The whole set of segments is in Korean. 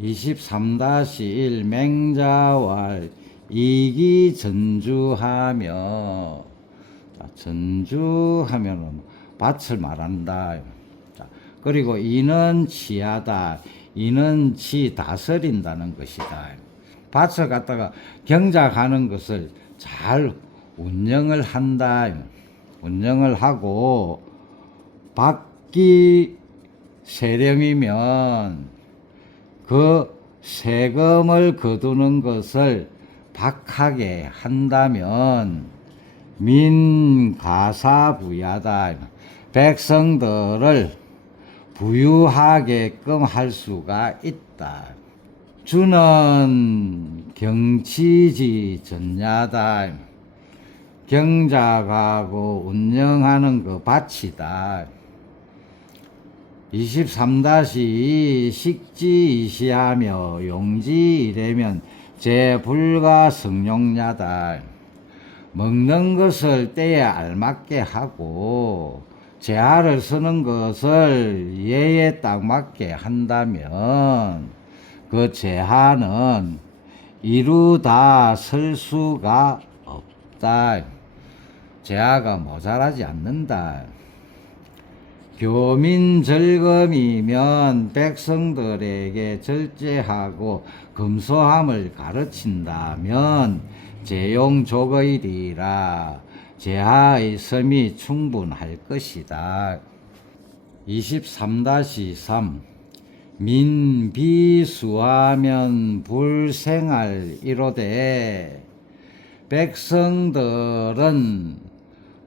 23-1 맹자왈 이기 전주하며 자, 전주하면은 밭을 말한다. 자, 그리고 이는 치하다. 이는 치 다스린다는 것이다. 밭을 갖다가 경작하는 것을 잘 운영을 한다. 운영을 하고 밖이 세령이면 그 세금을 거두는 것을 박하게 한다면 민가사부야다. 백성들을 부유하게끔 할 수가 있다. 주는 경치지 전야다. 경작하고 운영하는 그 밭이다. 23-2 식지 이시하며 용지 이래면 제불가 성용야다. 먹는 것을 때에 알맞게 하고 재화를 쓰는 것을 예에 딱 맞게 한다면 그 재화는 이루다 쓸 수가 없다. 재화가 모자라지 않는다. 교민절검이면 백성들에게 절제하고 검소함을 가르친다면 제용족의리라 제하의 섬이 충분할 것이다. 23-3 민비수하면 불생할 이로되 백성들은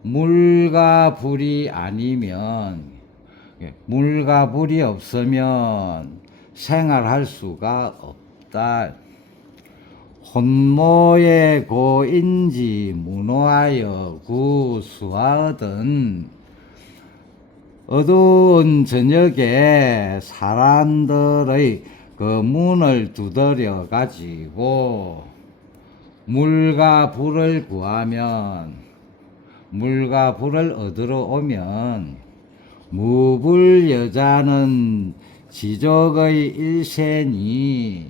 물과 불이 아니면 예, 물과 불이 없으면 생활할 수가 없다. 혼모의 고인지 문호하여 구수하든 어두운 저녁에 사람들의 그 문을 두드려 가지고 물과 불을 구하면 물과 불을 얻으러 오면 무불 여자는 지족의 일세니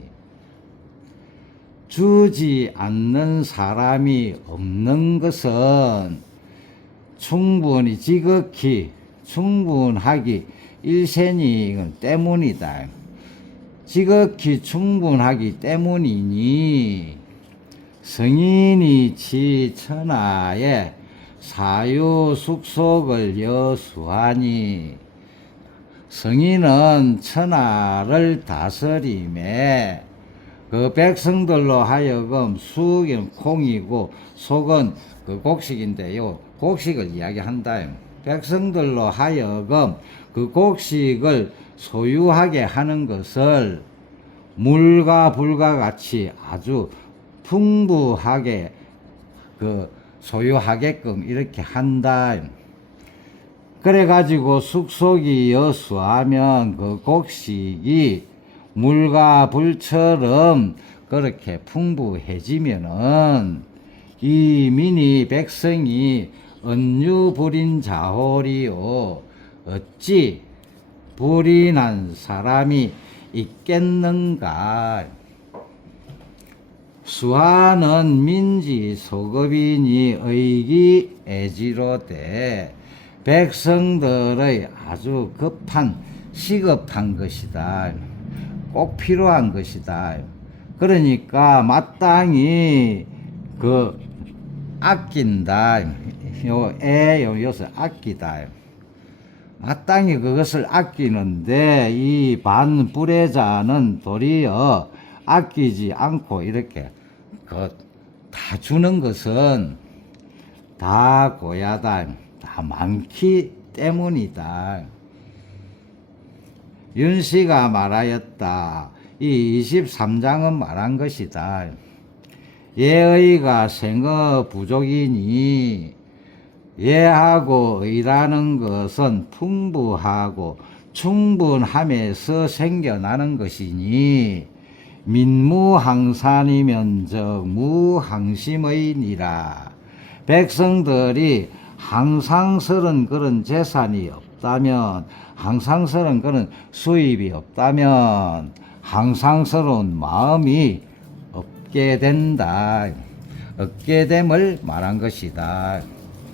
주지 않는 사람이 없는 것은 충분히 지극히 충분하기 일세니 이건 때문이다. 지극히 충분하기 때문이니 성인이 지 천하에 사유 숙속을 여수하니 성인은 천하를 다스림에 그 백성들로 하여금 수은 콩이고 속은 그 곡식인데요. 곡식을 이야기한다. 백성들로 하여금 그 곡식을 소유하게 하는 것을 물과 불과 같이 아주 풍부하게 그 소유하게끔 이렇게 한다. 그래가지고 숙속이 여수하면 그 곡식이 물과 불처럼 그렇게 풍부해지면은 이 민이 백성이 은유불인 자홀이요 어찌 불이 난 사람이 있겠는가 수하는 민지 소급이니 의기 애지로되 백성들의 아주 급한 시급한 것이다. 꼭 필요한 것이다. 그러니까 마땅히 그 아낀다. 요 애, 요 요새 아끼다. 마땅히 그것을 아끼는데 이 반불의자는 도리어 아끼지 않고 이렇게 그 다 주는 것은 다 고야다. 다 많기 때문이다. 윤씨가 말하였다. 이 23장은 말한 것이다. 예의가 생어 부족이니 예하고 의라는 것은 풍부하고 충분함에서 생겨나는 것이니 민무항산이면 즉 무항심의니라 백성들이 항상스런 그런 재산이 없다면 항상스런 그런 수입이 없다면 항상스러운 마음이 없게 된다. 없게 됨을 말한 것이다.